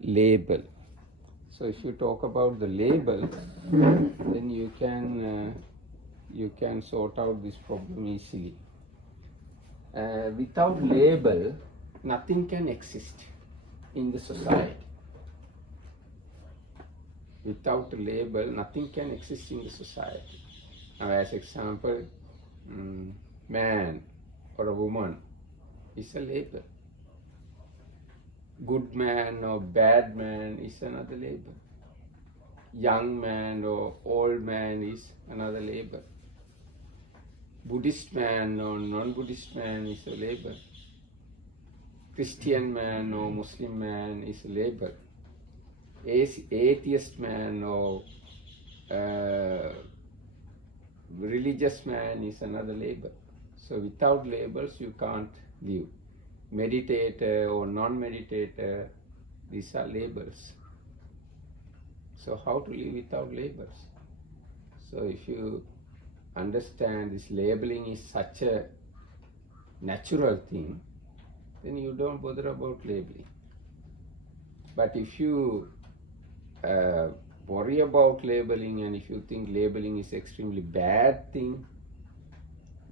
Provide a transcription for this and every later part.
label. So if you talk about the label, then you can sort out this problem easily. Without label, nothing can exist in the society. Without a label, nothing can exist in the society. Now, as example, man or a woman is a label. Good man or bad man is another label. Young man or old man is another label. Buddhist man or non-Buddhist man is a label. Christian man or Muslim man is a label. Atheist man or religious man is another label. So without labels you can't live. Meditator or non-meditator, these are labels. So how to live without labels? So if you understand this labeling is such a natural thing, then you don't bother about labeling. But if you worry about labeling, and if you think labeling is extremely bad thing,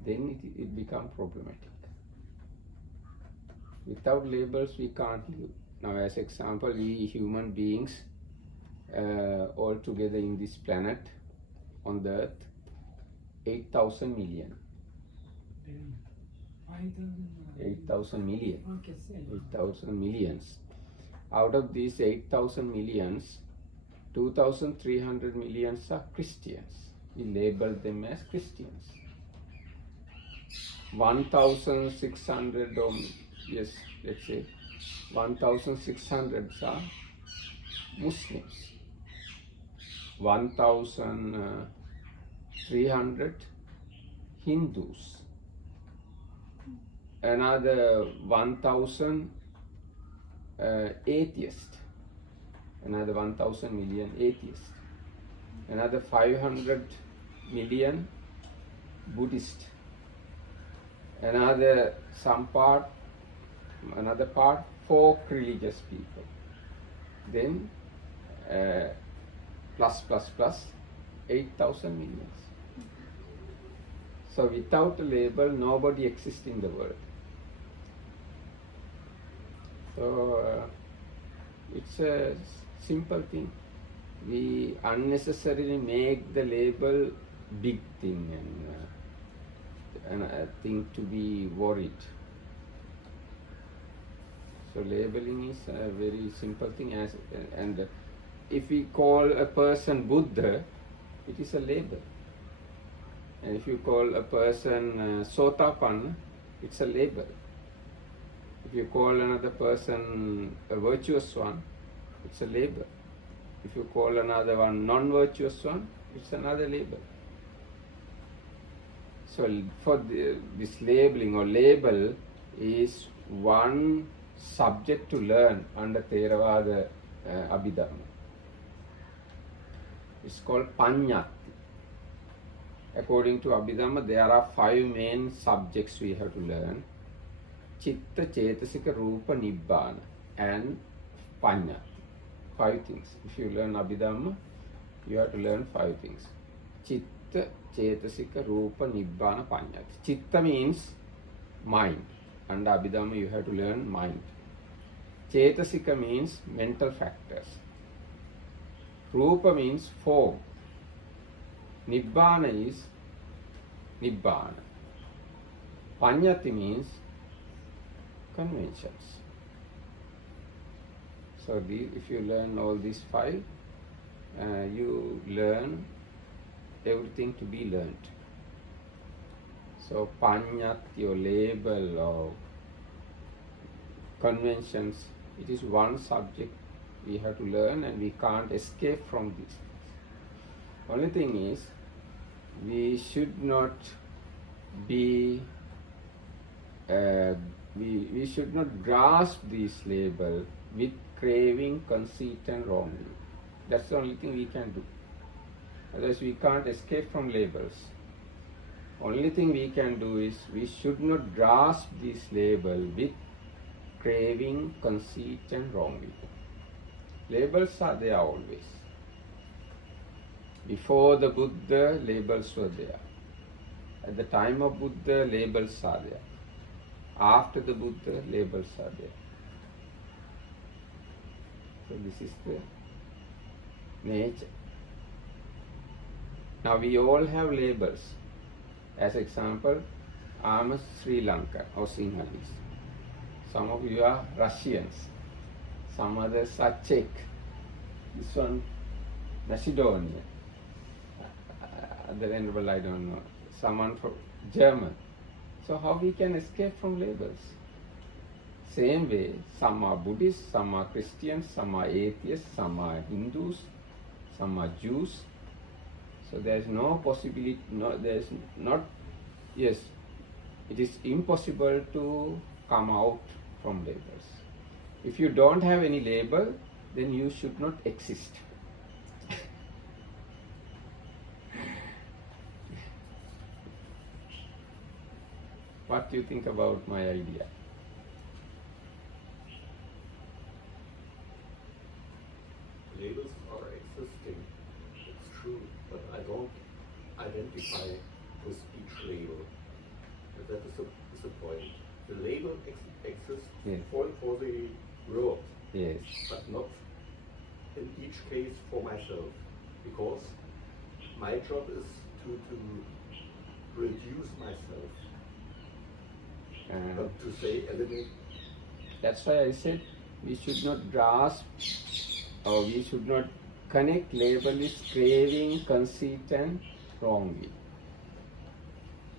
then it becomes problematic. Without labels we can't live. Now as example, we human beings all together in this planet, on the earth, 8,000 million. 8,000 million. 8,000 millions. Out of these 8,000 millions, 2,300 millions are Christians. We label them as Christians. 1,600 or yes, let's say 1,600 are Muslims. 1,300 Hindus. Another 1,000 atheists. Another 1,000 million atheists. Another 500 million Buddhist. Another part folk religious people. Then plus 8,000 millions. So without a label, nobody exists in the world. So it's a simple thing. We unnecessarily make the label big thing and a thing to be worried. So labeling is a very simple thing, and if we call a person Buddha, it is a label. And if you call a person Sotapanna, it's a label. If you call another person a virtuous one, it's a label. If you call another one non-virtuous one, it's another label. So for this labeling or label is one subject to learn under Theravada Abhidhamma. It's called Panyati. According to Abhidhamma, there are 5 main subjects we have to learn: Chitta, Cetasika, Rupa, Nibbana, and Panyati. 5 things. If you learn Abhidhamma, you have to learn 5 things: Chitta, Cetasika, Rupa, Nibbana, Panyati. Chitta means mind. Under Abhidhamma, you have to learn mind. Cetasika means mental factors. Rupa means form. Nibbana is Nibbana. Panyati means conventions. So if you learn all these 5, you learn everything to be learned. So Panyati or label or conventions, it is one subject we have to learn, and we can't escape from these things. Only thing is, we should not be we should not grasp this label with craving, conceit and wrongdoing. That's the only thing we can do. Otherwise we can't escape from labels. Only thing we can do is, we should not grasp this label with craving, conceit and wrongdoing. Labels are there always. Before the Buddha, labels were there. At the time of Buddha, labels are there. After the Buddha, labels are there. So this is the nature. Now we all have labels. As example, I am a Sri Lankan or Sinhalese. Some of you are Russians. Some others are Czech. This one, Macedonia. Other end, well, I don't know. Someone from German. So how we can escape from labels? Same way, some are Buddhists, some are Christians, some are atheists, some are Hindus, some are Jews. So there is no possibility, yes, it is impossible to come out from labels. If you don't have any label, then you should not exist. What do you think about my idea? Labels are existing, it's true, but I don't identify with each label. And that is the point. The label exists Yes. for the world, Yes. but not in each case for myself, because my job is to reduce myself, not to say eliminate. That's why I said we should not grasp or we should not connect label with craving, conceit and wrongly.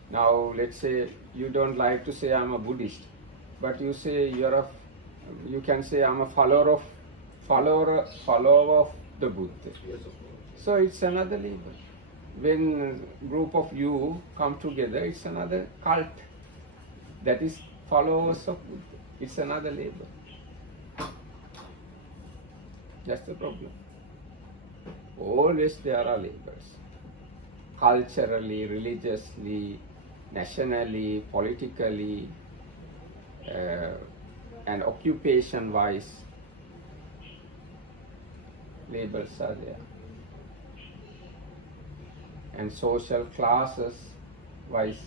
Now let's say you don't like to say I'm a Buddhist, but you say you can say I'm a follower of the Buddha. Yes, of course. So it's another label. When group of you come together, it's another cult. That is followers of Buddha. It's another label. That's the problem. Always there are labels. Culturally, religiously, nationally, politically, and occupation-wise, labels are there. And social class-wise,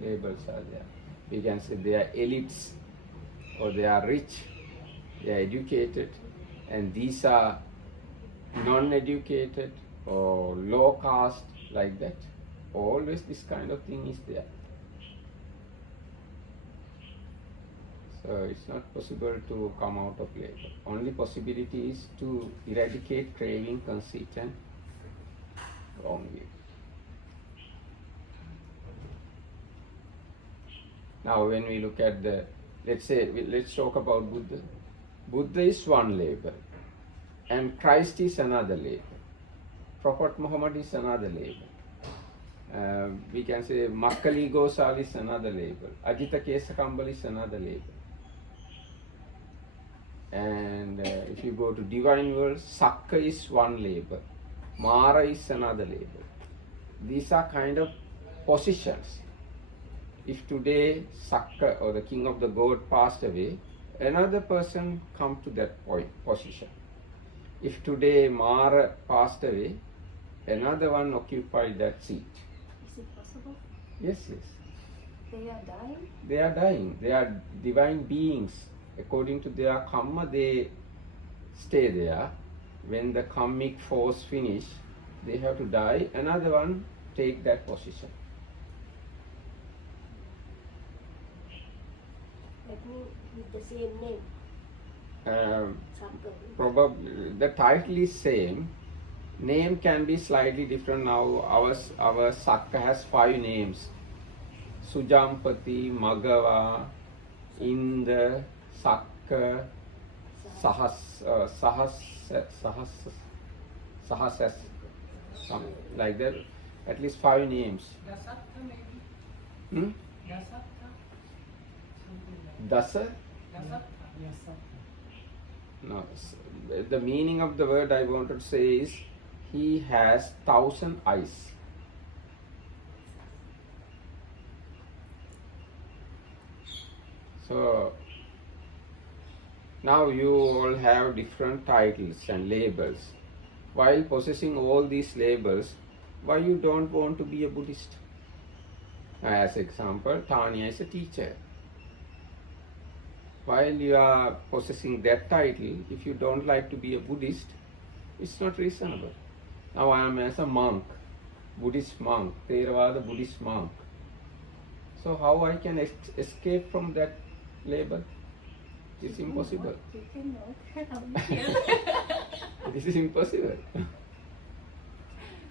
labels are there. We can say they are elites, or they are rich, they are educated, and these are non-educated or low caste, like that. Always this kind of thing is there. So it's not possible to come out of label. Only possibility is to eradicate craving, conceit and wrong view. Now when we look at let's talk about Buddha. Buddha is one label, and Christ is another label. Prophet Muhammad is another label. We can say Makkali Gosal is another label. Ajita Kesakambal is another label. And if you go to divine world, Sakka is one label. Mara is another label. These are kind of positions. If today Sakka or the king of the god passed away, another person come to that position. If today Mara passed away, another one occupied that seat. Is it possible? Yes, yes. They are dying? They are dying. They are divine beings. According to their karma, they stay there. When the karmic force finish, they have to die. Another one take that position. That means with the same name? Sakka. Probably the title is same. Name can be slightly different. Now our Sakka has 5 names: Sujampati, Magava, Indra, Sakka, Sahas, something like that. At least 5 names. Dasatta maybe. Hmm? Dasatta. Something like Dasa? Dasatta. Yes. No. The meaning of the word I wanted to say is he has 1,000 eyes. So Now you all have different titles and labels. While possessing all these labels, why you don't want to be a Buddhist? As example, Tanya is a teacher. While you are possessing that title, if you don't like to be a Buddhist, it's not reasonable. Now I am as a monk, Buddhist monk, Theravada Buddhist monk. So how I can escape from that label? It's impossible. You cannot. This is impossible.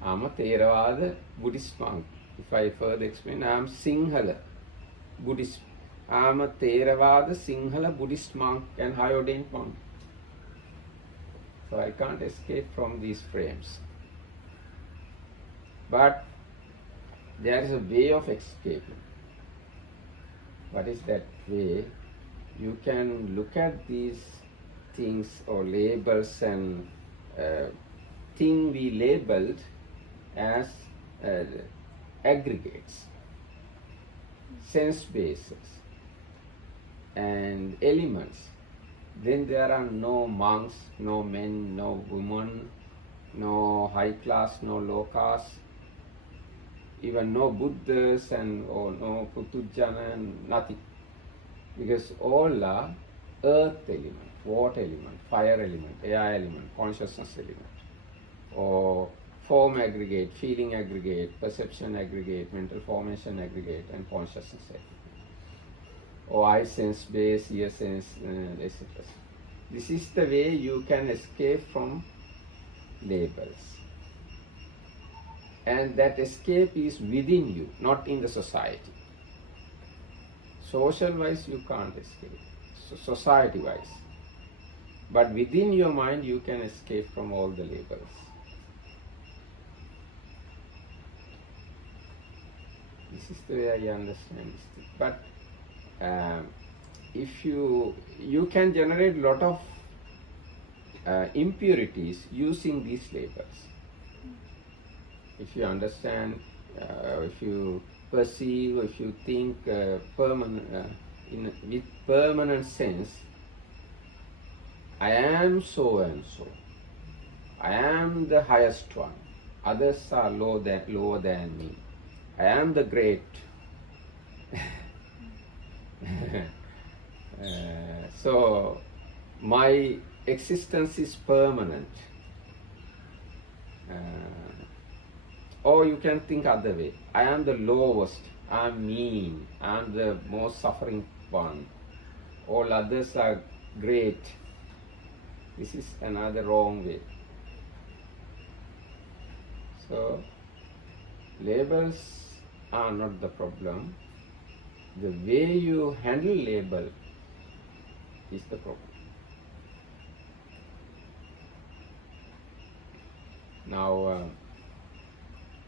I'm a Theravada Buddhist monk. If I further explain, I am Sinhala Buddhist. I am a Theravada Sinhala Buddhist monk and high ordained monk. So I can't escape from these frames. But there is a way of escaping. What is that way? You can look at these things or labels and thing we labeled as aggregates, sense bases and elements. Then there are no monks, no men, no women, no high class, no low caste, even no Buddhas or no Putujjana, nothing. Because all are earth element, water element, fire element, air element, consciousness element, or form aggregate, feeling aggregate, perception aggregate, mental formation aggregate, and consciousness aggregate. Or eye sense base, ear sense, etc. This is the way you can escape from labels. And that escape is within you, not in the society. Social wise you can't escape, society wise. But within your mind you can escape from all the labels. This is the way I understand this. But if you can generate a lot of impurities using these labels. If you understand, if you perceive, if you think with permanent sense, I am so and so. I am the highest one. Others are lower than me. I am the great. So my existence is permanent. Or you can think other way. I am the lowest. I am mean. I am the most suffering one. All others are great. This is another wrong way. So labels are not the problem. The way you handle label is the problem. Now,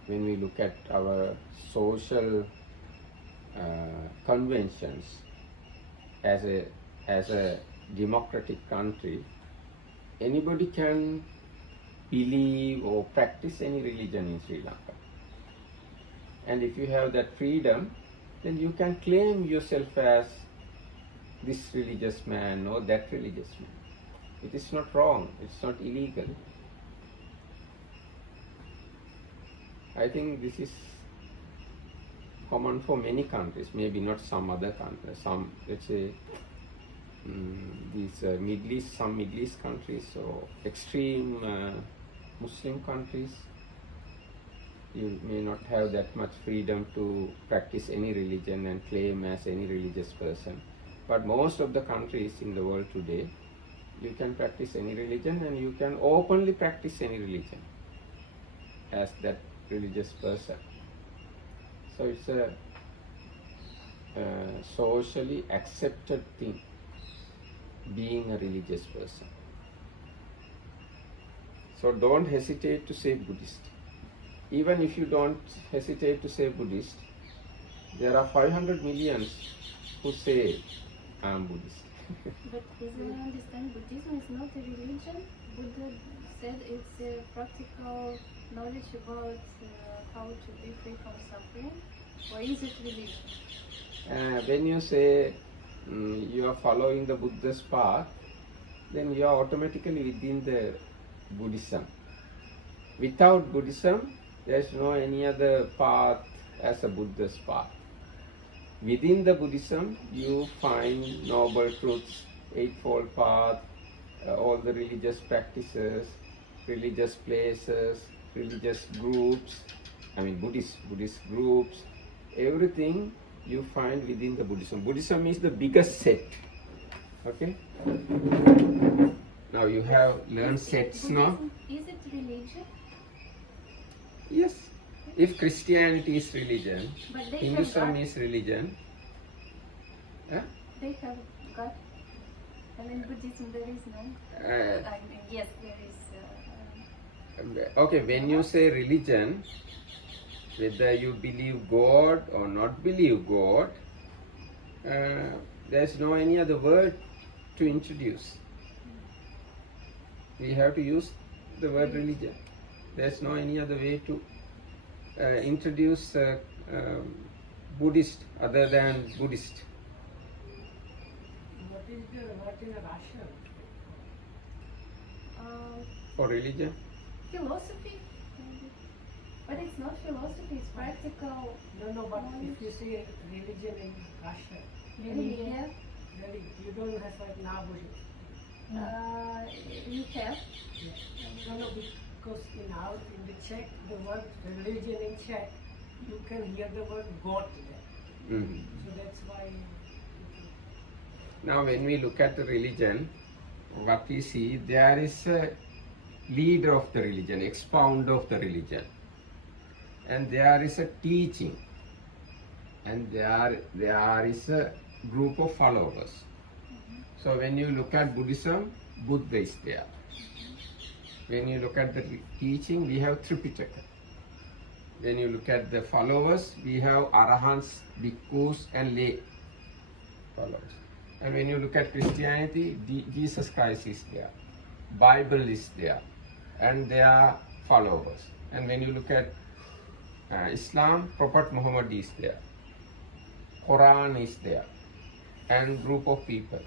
when we look at our social conventions as a democratic country, anybody can believe or practice any religion in Sri Lanka. And if you have that freedom, then you can claim yourself as this religious man or that religious man. It is not wrong, it's not illegal. I think this is common for many countries, maybe not some other countries, some, let's say, these Middle East countries or extreme Muslim countries. You may not have that much freedom to practice any religion and claim as any religious person. But most of the countries in the world today, you can practice any religion and you can openly practice any religion as that religious person. So it's a socially accepted thing, being a religious person. So don't hesitate to say Buddhist. Even if you don't hesitate to say Buddhist, there are 500 million who say I am Buddhist. But as I understand, Buddhism is not a religion. Buddha said it's a practical knowledge about how to be free from suffering. Or is it religion? When you say you are following the Buddha's path, then you are automatically within the Buddhism. Without Buddhism, there is no any other path as a Buddha's path. Within the Buddhism, you find noble truths, eightfold path, all the religious practices, religious places, religious groups, Buddhist groups, everything you find within the Buddhism. Buddhism is the biggest set. Okay? Now you have learned sets now. Buddhism, is it religion? Yes. If Christianity is religion, But they have Hinduism God. is religion. Huh? They have God. And in Buddhism there is no. Uh, Yes, there is. Okay, when you say religion, whether you believe God or not believe God, there's no any other word to introduce. We have to use the word religion. There's no any other way to introduce Buddhist other than Buddhist. What is the word in Russian? For religion? Philosophy, maybe. But it's not philosophy, it's practical. No, but if you say religion in Russian, Religion. really, you don't have like Nabuji. We have. No, because in the Czech, the word religion in Czech, you can hear the word God there. Mhm. So that's why. Now when we look at the religion, what we see, there is a leader of the religion, expounder of the religion. And there is a teaching. And there is a group of followers. So when you look at Buddhism, Buddha is there. When you look at the teaching, we have Tripitaka. When you look at the followers, we have Arahants, Bhikkhus and lay followers. And when you look at Christianity, Jesus Christ is there. Bible is there. And they are followers. And when you look at Islam, Prophet Muhammad is there. Quran is there. And group of people.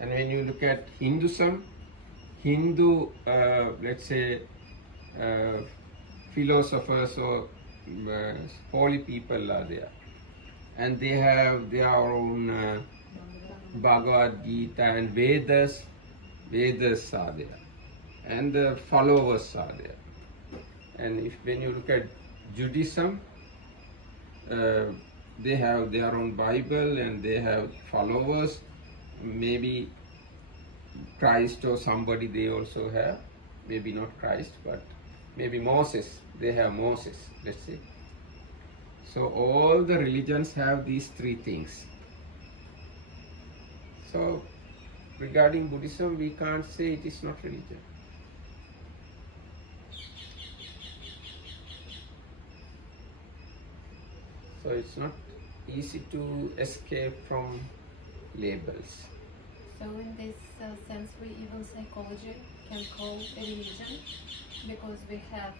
And when you look at Hinduism, Hindu, let's say, philosophers or holy people are there. And they have their own Bhagavad Gita and Vedas. Vedas are there. And the followers are there. And when you look at Judaism, they have their own Bible and they have followers. Maybe Christ or somebody they also have. Maybe not Christ, but maybe Moses. They have Moses, let's say. So all the religions have these three things. So regarding Buddhism, we can't say it is not religion. So it's not easy to escape from labels. So in this sense, we even psychology can call a religion because we have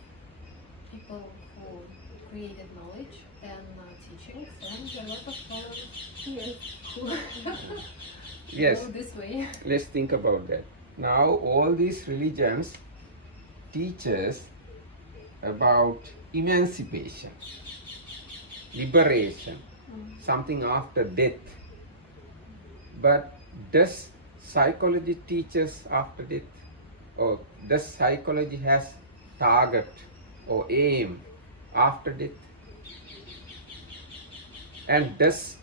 people who created knowledge and teachings and a lot of followers here who Yes. go this way. Let's think about that. Now all these religions teach us about emancipation, liberation, something after death. But does psychology teach us after death? Or does psychology has target or aim after death? And does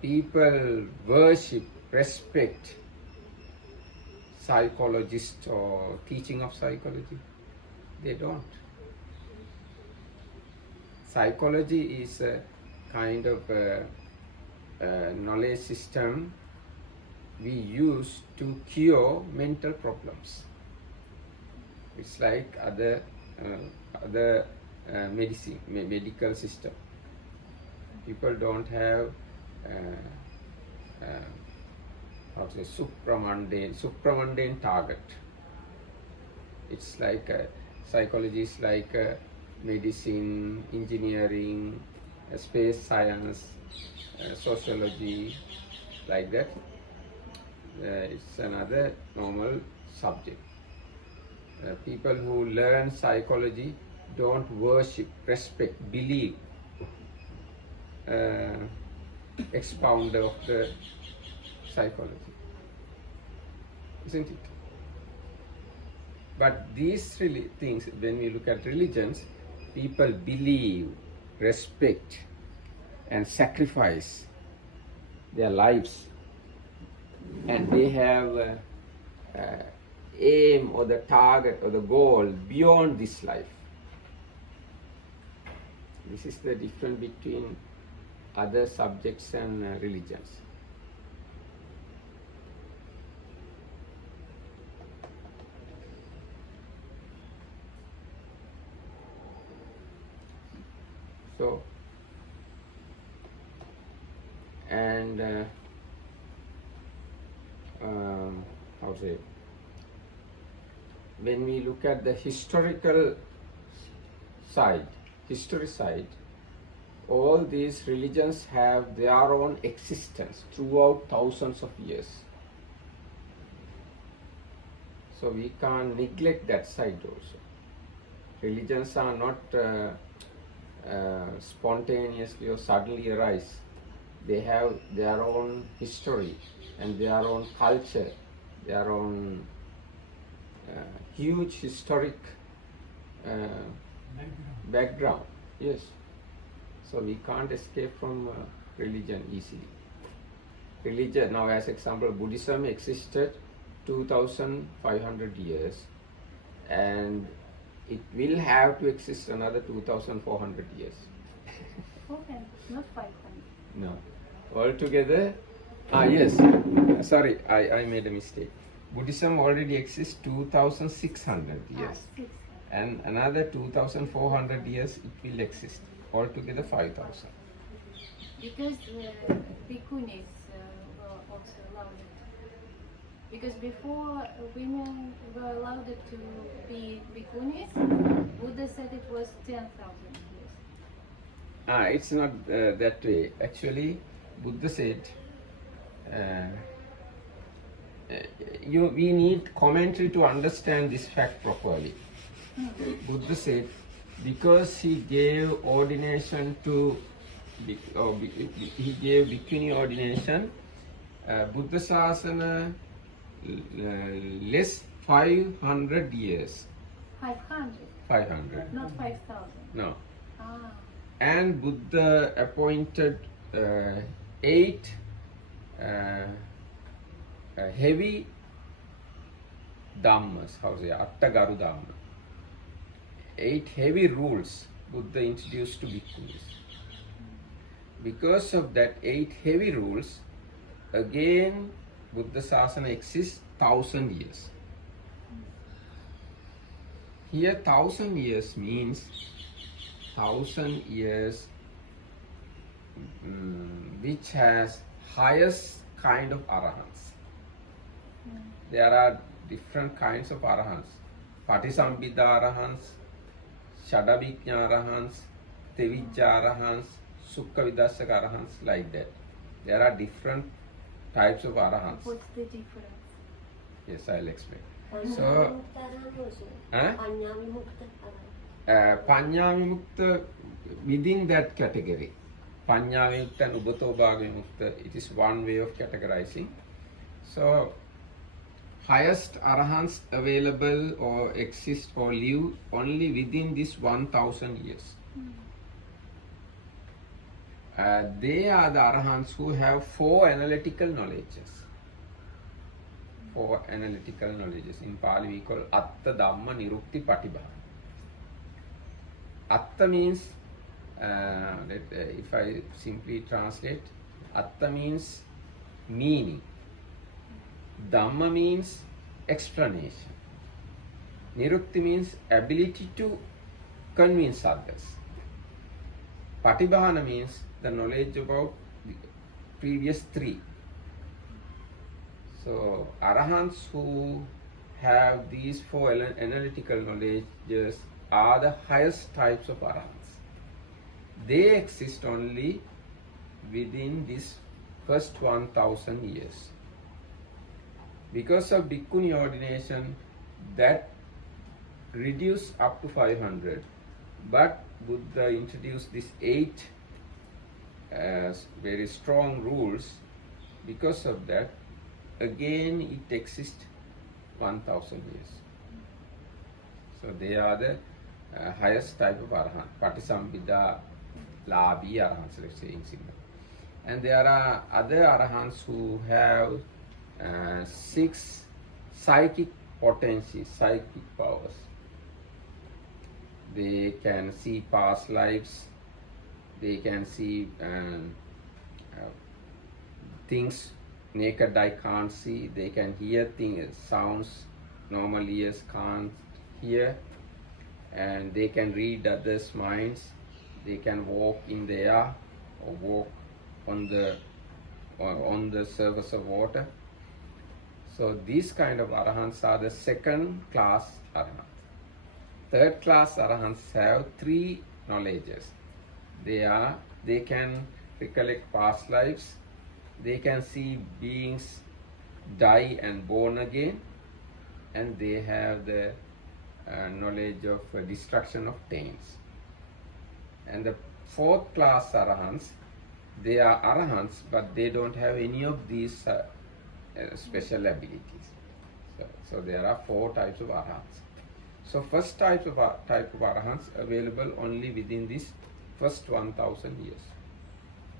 people worship, respect psychologists or teaching of psychology? They don't. Psychology is a kind of a knowledge system we use to cure mental problems. It's like other medical system. People don't have how to say supramundane target. It's like psychology is like medicine, engineering, space science, sociology, like that. It's another normal subject. People who learn psychology don't worship, respect, believe expounder of the psychology, isn't it? But these things, when we look at religions, people believe, respect, and sacrifice their lives, and they have aim or the target or the goal beyond this life. This is the difference between other subjects and religions. So, and how to say, when we look at the historical side, history side, all these religions have their own existence throughout thousands of years. So we can't neglect that side also. Religions are not spontaneously or suddenly arise. They have their own history and their own culture, their own huge historic background. Yes. So we can't escape from religion easily. Religion, now as example, Buddhism existed 2,500 years, and it will have to exist another 2,400 years. 400, not 500. No. Altogether, yes, sorry, I made a mistake. Buddhism already exists 2,600 years. 6. And another 2,400 years it will exist. Altogether 5,000. Because bhikkhunis were also allowed it. Because before women were allowed to be bhikkhunis, Buddha said it was 10,000 years. It's not that way. Actually, Buddha said, we need commentary to understand this fact properly. Buddha said, because he gave ordination to, he gave bhikkhuni ordination, Buddha Sasana less 500 years. 500, 500. not 5,000. No. Ah, And Buddha appointed 8 heavy dhammas, how to say, Attagaru Dhamma. 8 heavy rules Buddha introduced to bhikkhunis. Because of that 8 heavy rules, again Buddha Sasana exists 1,000 years. Here 1,000 years means 1,000 years which has highest kind of arahants. There are different kinds of arahants. Patisambhida arahants, Shadabhijna arahants, Tevijja arahants, Sukha Vidassaka arahants, like that. There are different types of arahants. what's the difference? Yes, I'll explain. So, Panya Vimukta within that category. Panya Vimukta and Ubato Bhaga Vimukta, it is one way of categorizing. So, highest arahants available or exist or live only within this 1,000 years. They are the arahants who have 4 analytical knowledges. 4 analytical knowledges. In Pali we call Atta Dhamma Nirukti Patibhava. Atta means, if I simply translate, Atta means meaning. Dhamma means explanation. Nirukti means ability to convince others. Patibhana means the knowledge about the previous 3. So, arahants who have these 4 analytical knowledges are the highest types of arahants. They exist only within this first 1,000 years. Because of Bhikkhuni ordination, that reduced up to 500, but Buddha introduced these 8 very strong rules. Because of that, again it exists 1000 years. So they are the highest type of arahant, Patisambhida Labhi arahants, let's say in Sinhala. And there are other arahants who have 6 psychic potencies, psychic powers. They can see past lives, they can see things naked eye can't see, they can hear things, sounds normal ears can't hear, and they can read others' minds, they can walk in the air or walk on the surface of water. So these kind of arahants are the second class arahants. Third class arahants have 3 knowledges. They can recollect past lives, they can see beings die and born again, and they have the knowledge of destruction of taints. And the fourth class arahants, they are arahants, but they don't have any of these special abilities. So there are 4 types of arahants. So first type of arahants available only within this first 1000 years.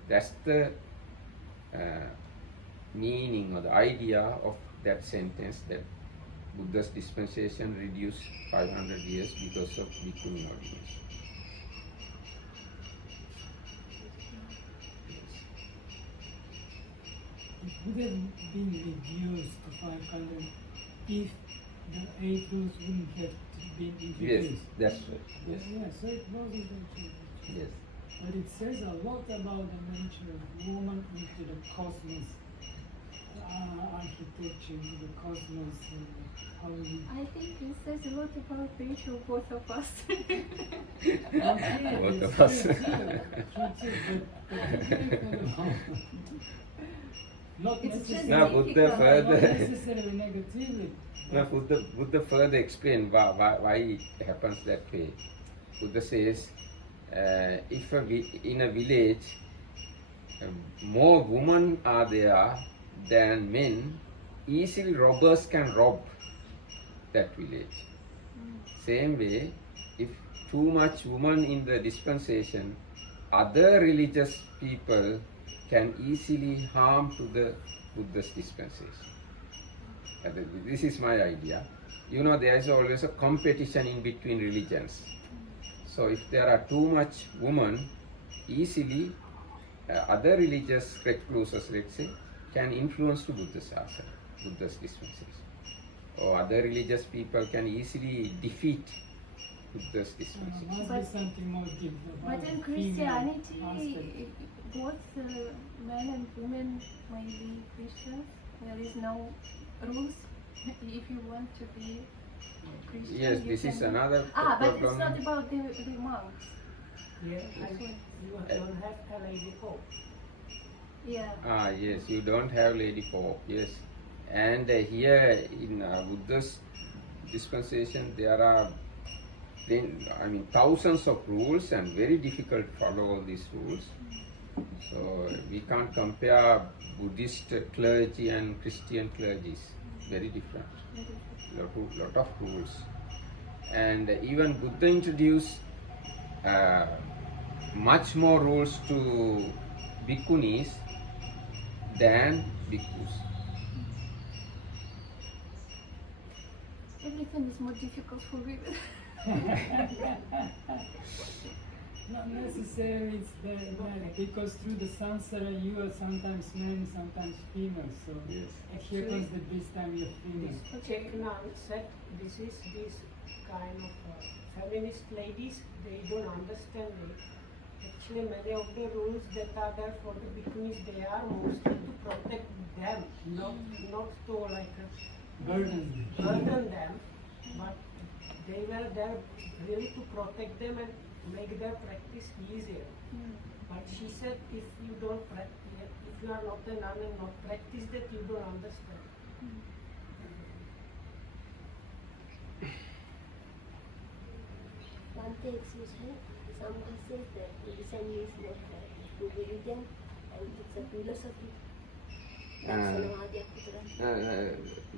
That's the meaning or the idea of that sentence, that Buddha's dispensation reduced 500 years because of Bhikkhuni ordination. It would have been reduced to 500 if the 8 rules wouldn't have been introduced. Yes, that's right. Yes. Yeah, so it wasn't introduced. Yes. But it says a lot about the nature of woman into the cosmos, architecture, the cosmos, how we... I think it says a lot about each of both of us. Both of It's us. true too, but not It's just necessarily, No, Buddha not further, necessarily negatively. no, Buddha further explained why it happens that way. Buddha says, if in a village more women are there than men, easily robbers can rob that village. Same way, if too much women in the dispensation, other religious people can easily harm to the Buddha's dispensation. This is my idea. You know, there is always a competition in between religions. So if there are too much women, easily other religious recluses, let's say, can influence to Buddha's asana, Buddha's dispensation. Or other religious people can easily defeat Buddha's dispensation. Must But- be something more deep about But in the female aspect. Christianity, both men and women may be Christians. There is no rules. If you want to be Christian, Yes, you this is can- another but it's problem. not about the monks. Yeah, and you don't have a lady pope. Yeah. Yes, you don't have Lady Pope, yes. And here in Buddha's dispensation, there are thousands of rules and very difficult to follow all these rules. So we can't compare Buddhist clergy and Christian clergies. Very different. Lot of rules. And even Buddha introduced much more rules to bhikkhunis than bhikkhus. Everything is more difficult for women. Not necessarily it's the man, because through the samsara you are sometimes man, sometimes female. So Yes. it happens that this time you're female. This Cheknan said this kind of feminist ladies, they don't understand it. Actually, many of the rules that are there for the bhikkhunis, they are mostly to protect them, not to Burden. burden them, but they were there really to protect them and make their practice easier. But she said, if you don't practice, if you are not a nun and not practice that, you don't understand. Bhante, excuse me. Someone says that Buddhism is not a true religion and it's a philosophy.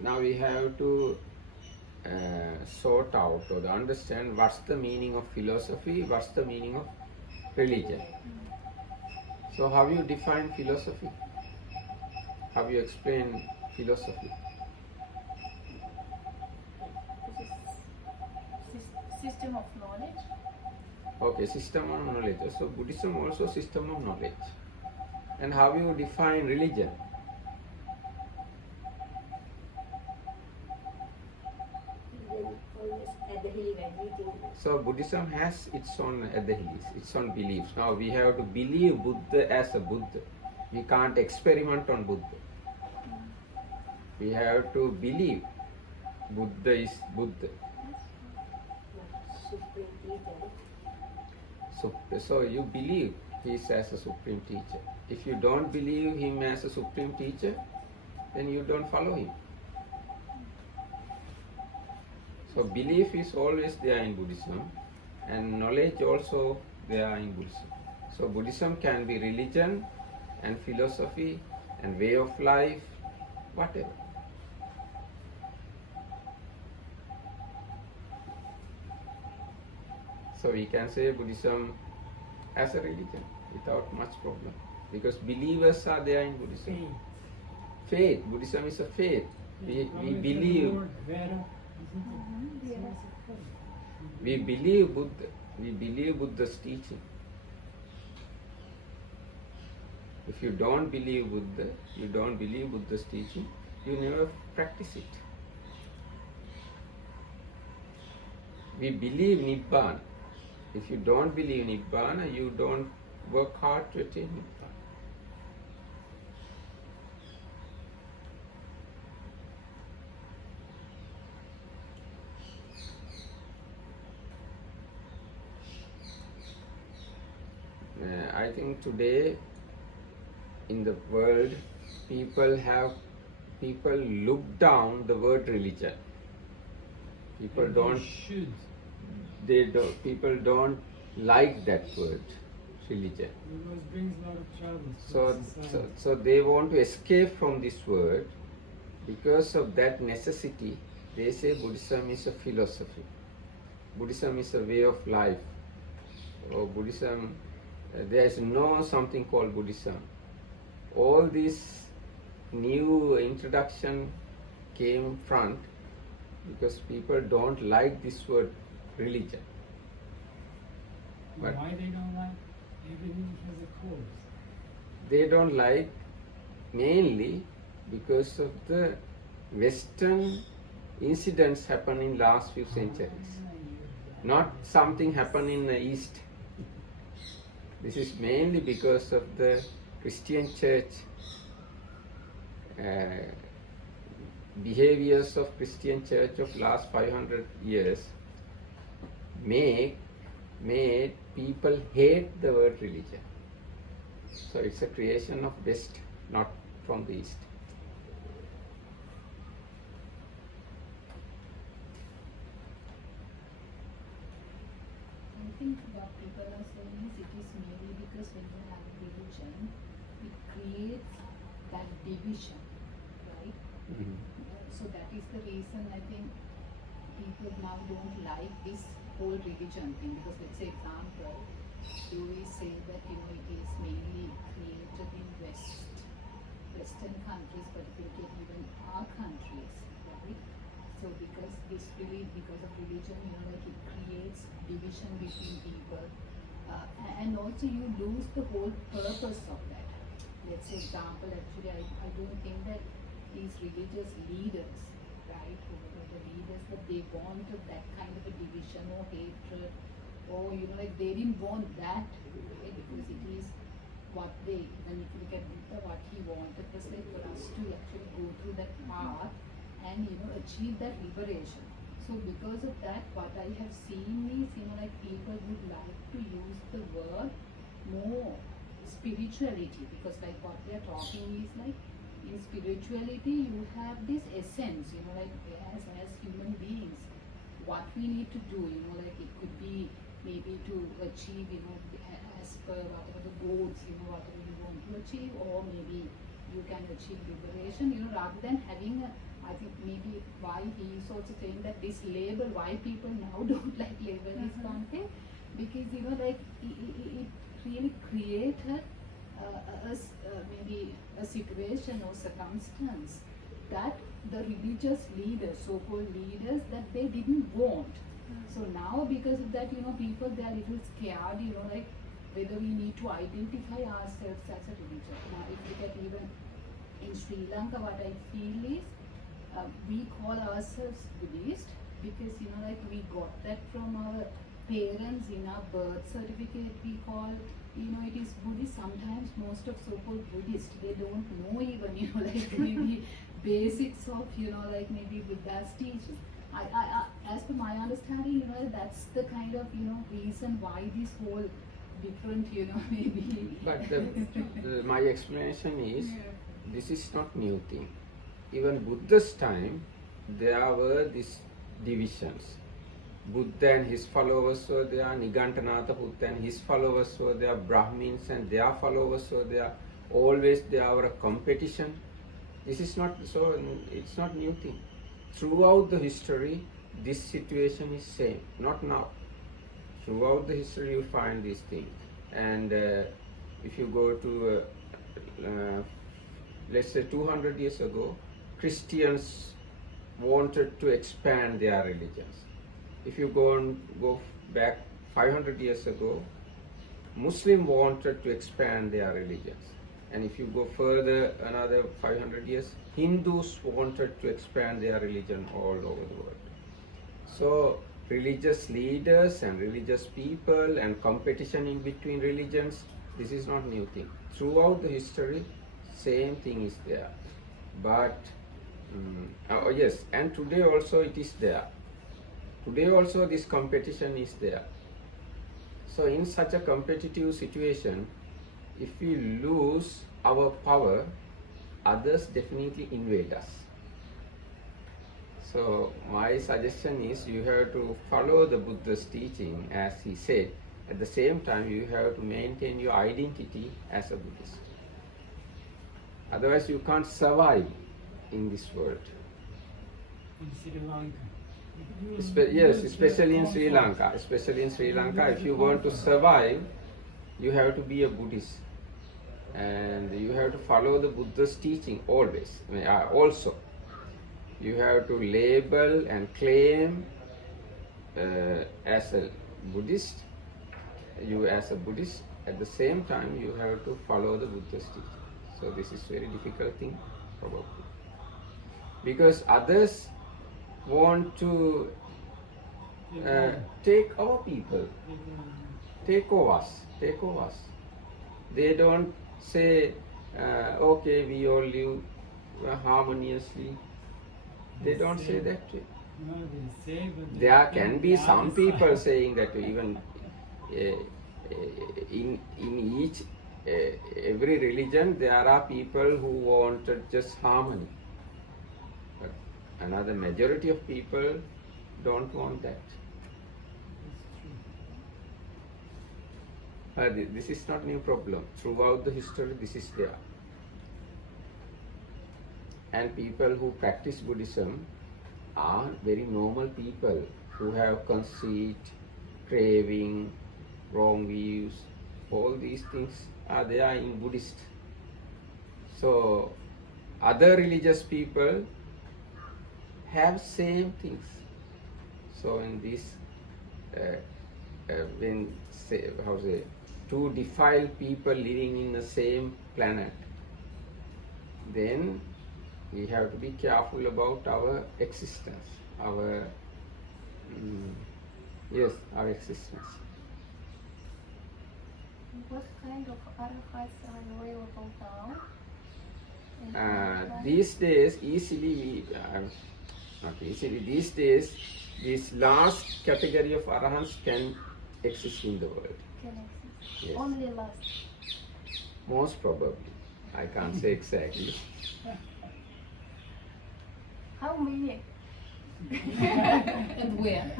Now we have to sort out or understand what's the meaning of philosophy, what's the meaning of religion. So how you define philosophy? How you explain philosophy? System of knowledge. Okay, system of knowledge. So Buddhism also system of knowledge. And how you define religion? Then always at the hill when meeting. So Buddhism has its own adherents, its own beliefs. Now we have to believe Buddha as a Buddha. We can't experiment on Buddha. We have to believe Buddha is Buddha. Supreme teacher. So you believe he is as a supreme teacher. If you don't believe him as a supreme teacher, then you don't follow him. So belief is always there in Buddhism, and knowledge also there in Buddhism. So Buddhism can be religion and philosophy and way of life, whatever. So we can say Buddhism as a religion without much problem, because believers are there in Buddhism. Faith. Buddhism is a faith. We believe. We believe Buddha. We believe Buddha's teaching. If you don't believe Buddha, you don't believe Buddha's teaching, you never practice it. We believe Nibbana. If you don't believe Nibbana, you don't work hard to attain Nibbana. I think today in the world people look down the word religion. People don't like that word religion. Because it brings a lot of trouble to society. So they want to escape from this word. Because of that necessity, they say Buddhism is a philosophy. Buddhism is a way of life. Or Buddhism, there is no something called Buddhism. All this new introduction came front because people don't like this word religion. But why they don't like? Everything has a cause. they don't like mainly because of the Western incidents happen in last few centuries. Not something happened in the East. This is mainly because of the Christian church, behaviors of Christian church of last 500 years made people hate the word religion. So it's a creation of West, not from the East. I think what people are saying is it is mainly because when you have religion, it creates that division, right? Mhm. So that is the reason I think people now don't like this whole religion thing, because let's say example, you will say that it is mainly created in Western countries, particularly even our countries, right? So because of religion, like it creates division between people, and also you lose the whole purpose of that. Let's say example, actually I don't think that these religious leaders, right, whoever the leaders, that they wanted that kind of a division or hatred, or like they didn't want that, right? Because it is what they, when you look at Buddha, what he wanted was like for us to actually go through that path and achieve that liberation. So because of that, what I have seen is like people would like to use the word more spirituality, because like what we are talking is like in spirituality you have this essence, like as human beings, what we need to do, like it could be maybe to achieve, as per whatever the goals, whatever you want to achieve, or maybe you can achieve liberation, rather than having I think maybe why he is also saying that this label, why people now don't like label is content, because like it really created maybe a situation or circumstance that the religious leaders, so-called leaders, that they didn't want. So now because of that, people, they are little scared, like whether we need to identify ourselves as a religion. Now if you get even in Sri Lanka, what I feel is we call ourselves Buddhist because like we got that from our parents. In our birth certificate we call it is Buddhist. Sometimes most of so-called Buddhists, they don't know even like maybe basics of like maybe Buddha's teaching. I as per my understanding, that's the kind of reason why this whole different maybe. But my explanation is this is not new thing. Even Buddha's time, there were these divisions. Buddha and his followers were there, Nigantanatha Buddha and his followers were there, Brahmins and their followers were there. Always there were a competition. This is not so. It's not new thing. Throughout the history, this situation is same. Not now. Throughout the history, you find these things. And if you go to let's say 200 years ago, Christians wanted to expand their religions. If you go back 500 years ago, Muslims wanted to expand their religions. And if you go further another 500 years, Hindus wanted to expand their religion all over the world. So religious leaders and religious people and competition in between religions, this is not new thing. Throughout the history, same thing is there. But yes, and today also it is there. Today also this competition is there. So in such a competitive situation, if we lose our power, others definitely invade us. So my suggestion is you have to follow the Buddha's teaching as he said. At the same time, you have to maintain your identity as a Buddhist. Otherwise, you can't survive in this world. In Sri Lanka. Yes, especially in Sri Lanka. Especially in Sri Lanka, if you want to survive, you have to be a Buddhist. And you have to follow the Buddha's teaching always. Also, you have to label and claim as a Buddhist. You as a Buddhist, at the same time, you have to follow the Buddha's teaching. So this is very difficult thing, probably. Because others want to take our people, take over us. They don't say, okay, we all live harmoniously. They don't say that way. No, they say, but There can be some people saying that even in each every religion there are people who want just harmony. But another majority of people don't want that. This is not new problem. Throughout the history, this is there. And people who practice Buddhism are very normal people who have conceit, craving, wrong views. All these things are there in Buddhist. So other religious people have same things. So in this, when two defiled people living in the same planet, then we have to be careful about our existence, our existence. What kind of arahats are available now? These days, these days, this last category of arahants can exist in the world. Can exist. Yes. Only last. Most probably. I can't say exactly. How many? And where?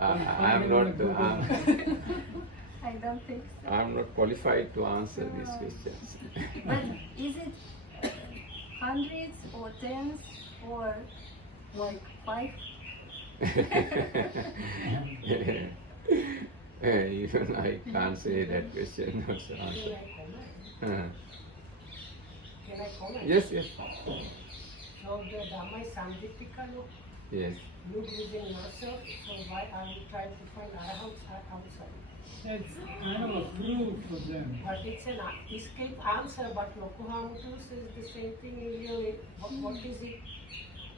I'm not. I don't think so. I'm not qualified to answer these questions. But is it hundreds or tens or like 5? Even I can't say that question. No, sir, Can answer. I comment? Uh, Can I comment? yes, yes, So the Dhamma is scientifical. yes. Look within yourself. So why are you trying to find arahants outside? That's kind of a proof for them. But it's an escape answer. But Yokohama says the same thing. Really, what is it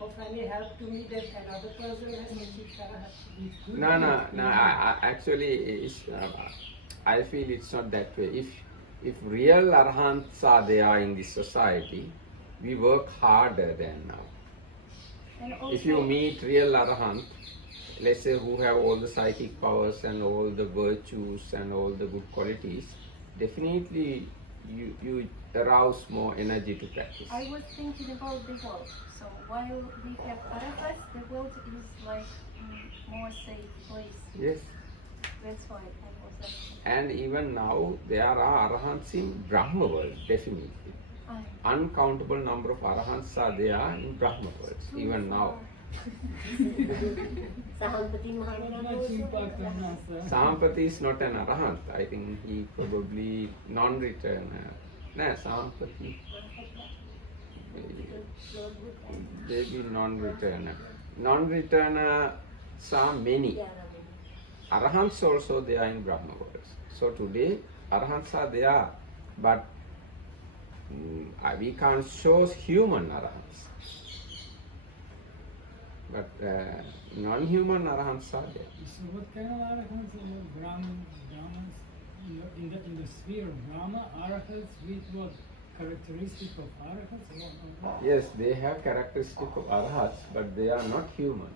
of any help to me that another person has achieved arahant? It could No, be- no, no. Actually, I feel it's not that way. If real arhants are there in this society, we work harder than now. And also, If you meet real arahant, let's say who have all the psychic powers and all the virtues and all the good qualities, definitely you arouse more energy to practice. I was thinking about the world. So while we have arahats, the world is like more safe place. Yes. That's why I was asking. And even now there are arahants in Brahma world, definitely. Uncountable number of arahants are there in Brahma world, even now. Sahampati Mahamana Much impact on us. Sampati is not an arahant. I think he probably non-returner. No, Sampati. Maybe non-returner. Non-returners are many. Arahants also they are in Brahma world. So today arahants are there, but we can't show human arahants. But non-human arahants are there. So what kind of arahants are Brahmins in the sphere of Brahma? Arahants with what characteristic of arahants? What? Yes, they have characteristic of arahats, but they are not human.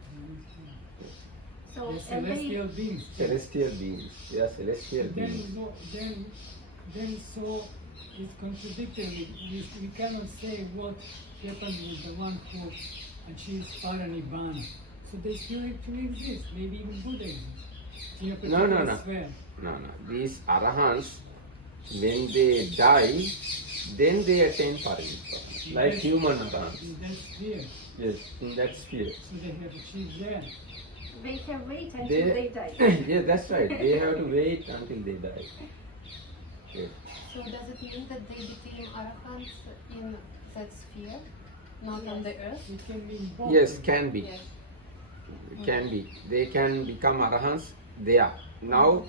So They're and celestial beings. Celestial beings. They are celestial Then, beings. then so it's contradictory. We cannot say what happened with the one who achieves Paranibbana. So they still actually exist. Maybe even Buddha exists. In a No, no, particular no. sphere. No, no. These arahants, when they die, then they attain parinibbana, like human arahants. In that sphere. Yes, in that sphere. So they have achieved there. they have wait until They, they die. yes, that's right. They have to wait until they die. Yes. So does it mean that they became arahants in that sphere, not on the earth? It can be both. Yes, can be. Yes. Can be. They can become arahants there. Now,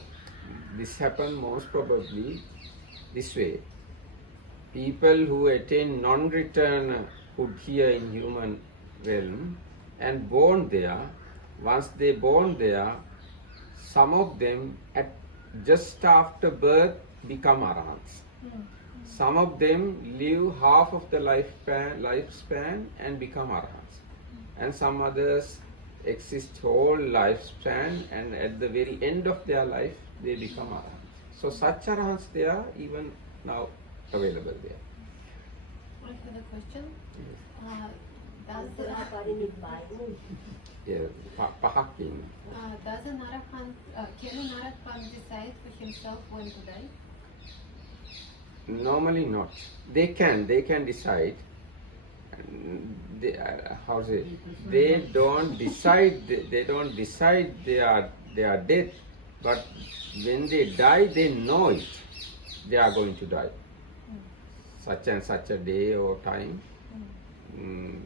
this happened most probably this way. People who attain non-returnhood here in human realm and born there, once they born there, some of them at just after birth become arahants. Some of them live half of the lifespan and become arahants. And some others exist whole lifespan and at the very end of their life they become arahants. So such arahants they are even now available there. I have a question. Does an arahant, can an arahant decide for himself when to die? Normally not. They can decide. They, how to say? They don't decide. They don't decide they are dead. But when they die, they know it. They are going to die. Such and such a day or time.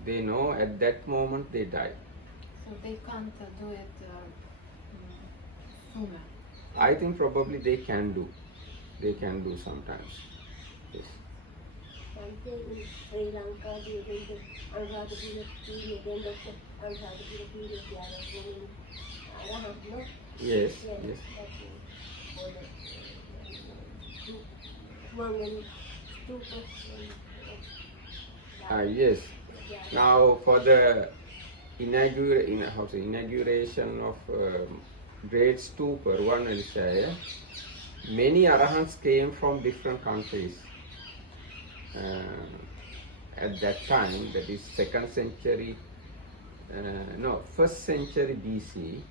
They know at that moment they die. So they can't do it sooner. I think probably they can do. They can do sometimes. Yes. In Sri Lanka during the Anuradhapura period, end of the Anuradhapura period, they are doing arahant, no? Yes. Yes. That's all the Mangan stupas. Yes. Now for the inauguration of Great Stupa, Ruwanvelishaya, many arahants came from different countries. At that time, that is 2nd century no, first century BC.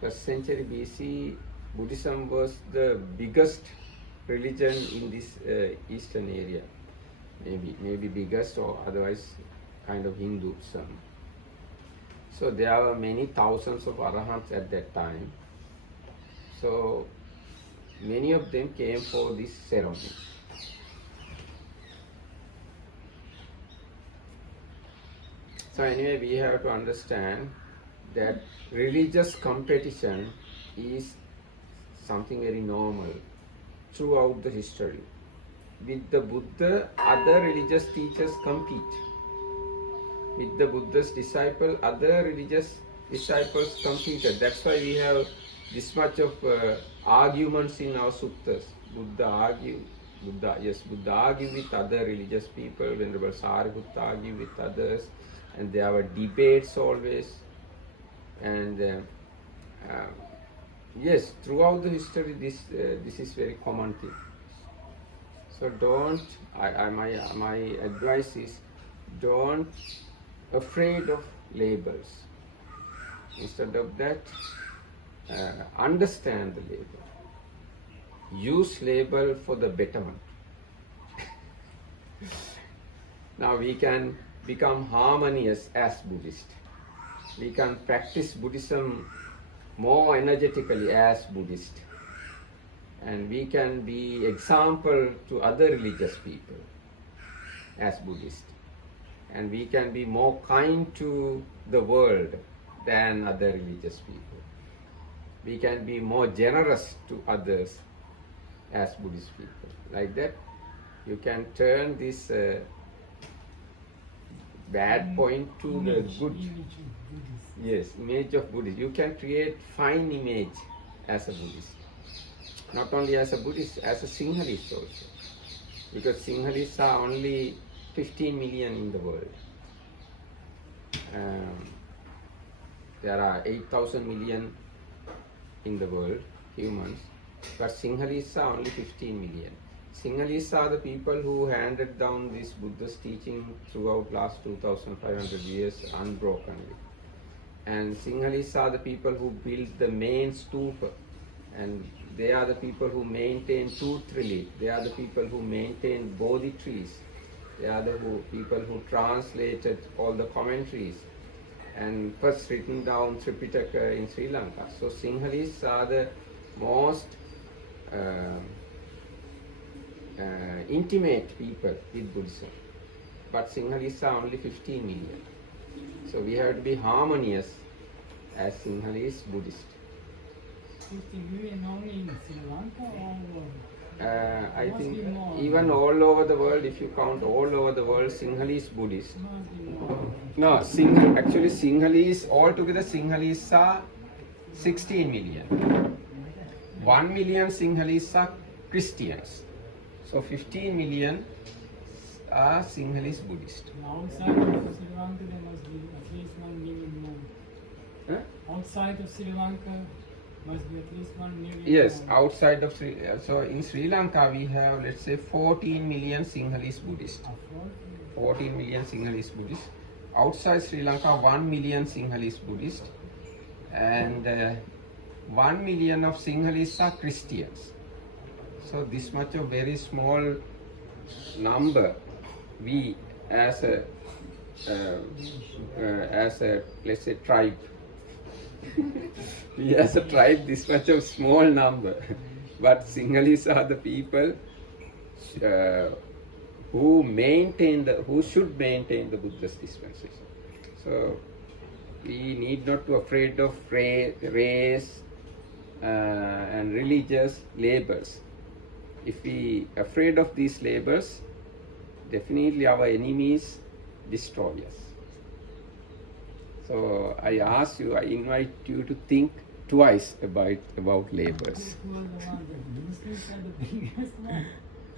First century BC, Buddhism was the biggest religion in this eastern area. Maybe biggest, or otherwise kind of Hinduism. So there were many thousands of arahants at that time. So many of them came for this ceremony. So anyway, we have to understand that religious competition is something very normal throughout the history. With the Buddha, other religious teachers compete. With the Buddha's disciple, other religious disciples competed. That's why we have this much of arguments in our suttas. Buddha argued with other religious people. Venerable Sariputta argued with others, and there were debates always. And yes, throughout the history, this is very common thing. So my advice is, don't afraid of labels. Instead of that, understand the label. Use label for the betterment. Now we can become harmonious as Buddhists. We can practice Buddhism more energetically as Buddhists. And we can be example to other religious people as Buddhists. And we can be more kind to the world than other religious people. We can be more generous to others as Buddhist people. Like that, you can turn this bad point to the good. Image of Buddhism. Yes, image of Buddhist. You can create fine image as a Buddhist. Not only as a Buddhist, as a Sinhalese also. Because Sinhalese are only 15 million in the world. There are 8,000 million in the world, humans, but Sinhalese are only 15 million. Sinhalese are the people who handed down this Buddha's teaching throughout last 2,500 years unbrokenly. And Sinhalese are the people who built the main stupa, and they are the people who maintain tooth relief. They are the people who maintain Bodhi trees. They are the people who translated all the commentaries and first written down Tripitaka in Sri Lanka. So Sinhalese are the most intimate people with Buddhism. But Sinhalese are only 15 million. So we have to be harmonious as Sinhalese Buddhist. 50 million only in Sri Lanka or I Must think be more. even all over the world, if you count all over the world, Sinhalese Buddhist. must be more? No, actually Sinhalese, altogether Sinhalese are 16 million. 1 million Sinhalese are Christians. So 15 million are Sinhalese Buddhist. Outside of Sri Lanka, there must be at least 1 million more. Huh? Outside of Sri Lanka, must be at least 1 million. Yes, more. outside of so in Sri Lanka we have, let's say, 14 million Sinhalese Buddhists. 14 million Sinhalese Buddhists. Outside Sri Lanka, 1 million Sinhalese Buddhists. And 1 million of Sinhalese are Christians. So this much of very small number, we as a let's say tribe, we as a tribe, this much of small number. But Sinhalese are the people who should maintain the Buddhist dispensation. So we need not to be afraid of race and religious labels. If we are afraid of these labels, definitely our enemies destroy us. So I invite you to think twice about labels. This was the one that Muslims are the biggest one.